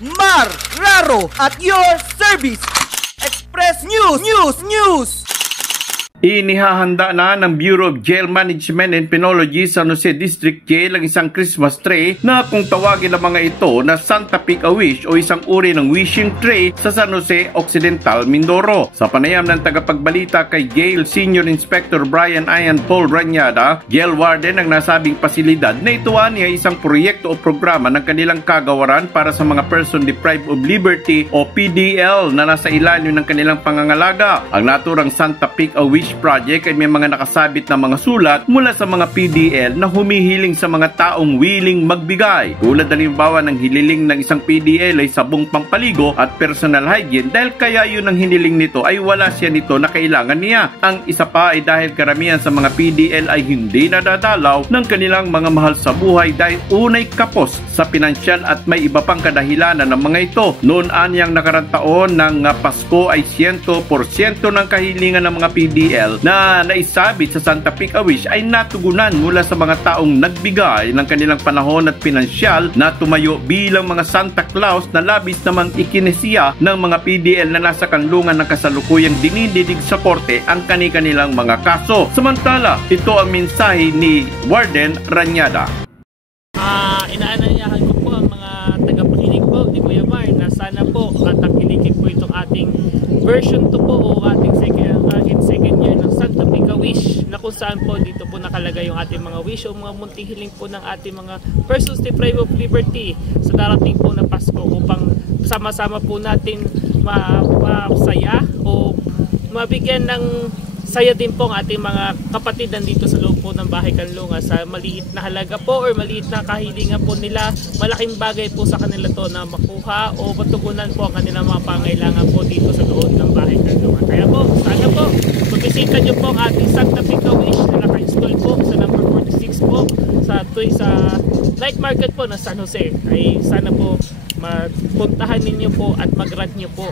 Raro at your service. Express News. Inihahanda na ng Bureau of Jail Management and Penology sa San Jose District Jail ang isang Christmas tree na kung tawagin ang mga ito na Santa Pick a Wish o isang uri ng wishing tree sa San Jose Occidental, Mindoro. Sa panayam ng tagapagbalita kay Jail Senior Inspector Brian Ian Paul Ranyada, Jail Warden ang nasabing pasilidad na ituan niya isang proyekto o programa ng kanilang kagawaran para sa mga person deprived of liberty o PDL na nasa ilalim ng kanilang pangangalaga. Ang naturang Santa Pick a Wish project ay may mga nakasabit na mga sulat mula sa mga PDL na humihiling sa mga taong willing magbigay. Tulad halimbawa ng hiniling ng isang PDL ay sabong pampaligo at personal hygiene dahil kaya yun ang hiniling nito ay wala siya nito na kailangan niya. Ang isa pa ay dahil karamihan sa mga PDL ay hindi nadadalaw ng kanilang mga mahal sa buhay dahil unay kapos sa pinansyal at may iba pang kadahilanan ng mga ito. Noon anyang nakarang taon ng Pasko ay 100% ng kahilingan ng mga PDL na naisabit sa Santa Pick a Wish ay natugunan mula sa mga taong nagbigay ng kanilang panahon at pinansyal na tumayo bilang mga Santa Claus na labis namang ikinesiya ng mga PDL na nasa kanlungan ng kasalukuyang dinididig sa korte ang kani-kanilang mga kaso. Samantala, ito ang mensahe ni Warden Ranyada. Inaanyayahan ko po ang mga tagapakinig po ni Kuya Mar na sana po tatakilikin po itong ating version 2 po o ating second year ng Santa Pick a Wish na kung saan po dito po nakalagay yung ating mga wish o mga munting hiling po ng ating mga persons deprived of liberty sa darating po na Pasko upang sama-sama po natin masaya o mabigyan ng saya din po ang ating mga kapatid nandito sa loob po ng Bahay Kanlungan sa maliit na halaga po or maliit na kahilingan po nila. Malaking bagay po sa kanila to na makuha o matugunan po ang kanilang mga pangailangan po dito sa loob ng Bahay Kanlungan. Kaya po, sana po, pagbisita nyo po ang ating Santa Pick a Wish na naka-install po sa number 46 po sa night market po na San Jose. Ay sana po mapuntahan ninyo po at mag-grant nyo po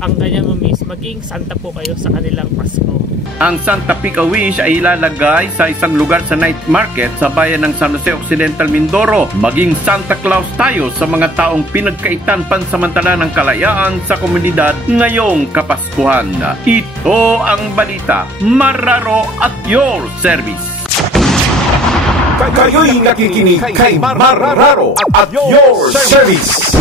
ang kanyang mamis maging Santa po kayo sa kanilang Pasko. Ang Santa Pick a Wish ay ilalagay sa isang lugar sa night market sa bayan ng San Jose Occidental, Mindoro. Maging Santa Claus tayo sa mga taong pinagkaitan pansamantala ng kalayaan sa komunidad ngayong Kapaskuhan. Ito ang balita, Marraro at your service. Kayo'y nakikinig kay Marraro at your service.